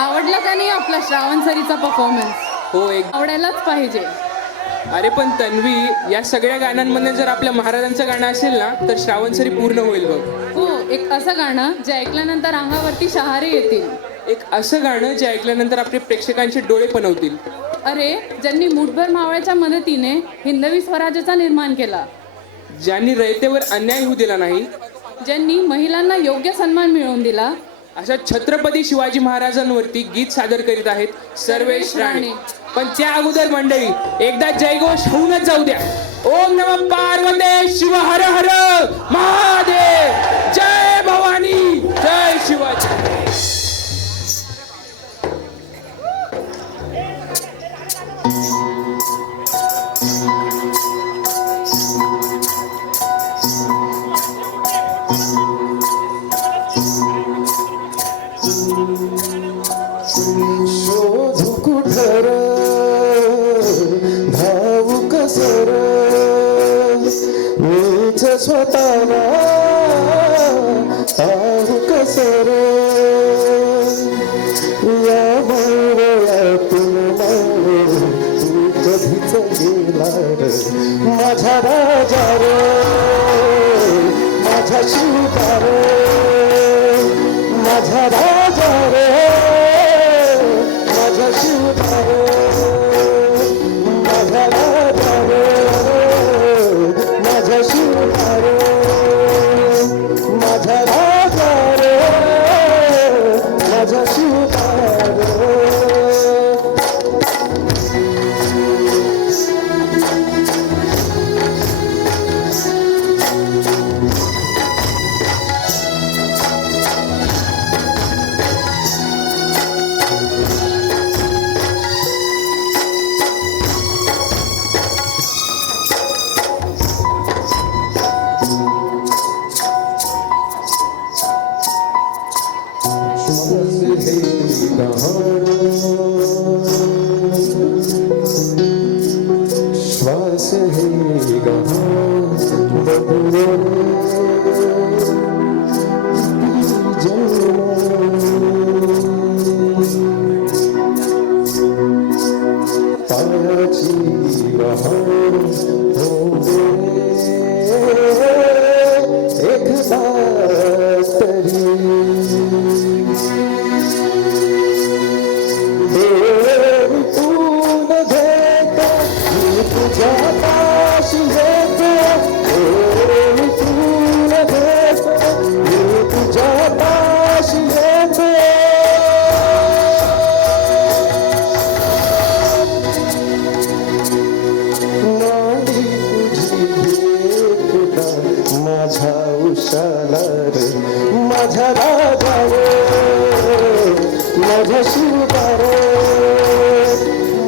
आवडला का नाही आपला श्रावण सरीचा परफॉर्मन्स? हो आवडायलाच पाहिजे. अरे पण तन्वी, या सगळ्या गाण्यांमध्ये जर आपल्या महाराजांचं गाणं असेल ना तर श्रावण सरी पूर्ण होईल बघ. हो, एक असं गाणं जे ऐकल्यानंतर अंगावरती शहारे येतील. एक असं गाणं जे ऐकल्यानंतर आपले प्रेक्षकांचे डोळे पणवतील. अरे, ज्यांनी मुठभर मावळ्याच्या मदतीने हिंदवी स्वराज्याचा निर्माण केला. ज्यांनी रयतेवर अन्याय होऊ दिला नाही. ज्यांनी महिलांना योग्य सन्मान मिळवून दिला. अशा छत्रपती शिवाजी महाराजांवरती गीत सादर करीत आहेत सर्वेश राणे. पण त्या अगोदर मंडळी एकदा जयघोष होऊनच जाऊ द्या. ओम नमः पार्वते शिव हर हर महादेव. जय भवानी, जय शिवाजी. शोधू कुठर धावू कसर मीच स्वतःला धावू कसर या मंगळातून मंगळ तू कधीच गेला रे माझा राजा रे माझा शिवबा रे माझा राजा रे माझा शिवबा रे माझा राजा रे माझा शिवबा रे माझा राजा रे माझा शिवबा रे. श्वास है गहाँ पायाची बहार हो एकदा तरी माझा उशाला रे माझा राजा रे माझा शिवबा रे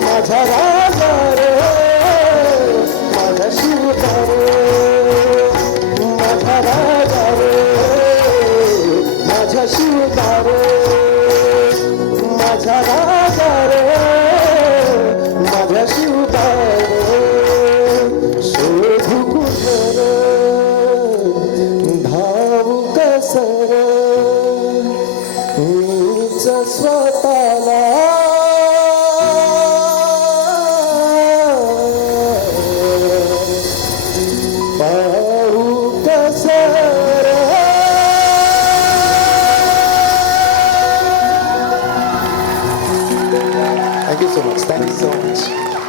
माझा राजा रे माझा शिवबा रे माझा राजा रे माझा शिवबा रे माझा राजा रे माझा शिवबा रे. शोधू कुठर धावू कसर मीच स्वतःला पाहू कसर. Thank you so much. Thank you so much.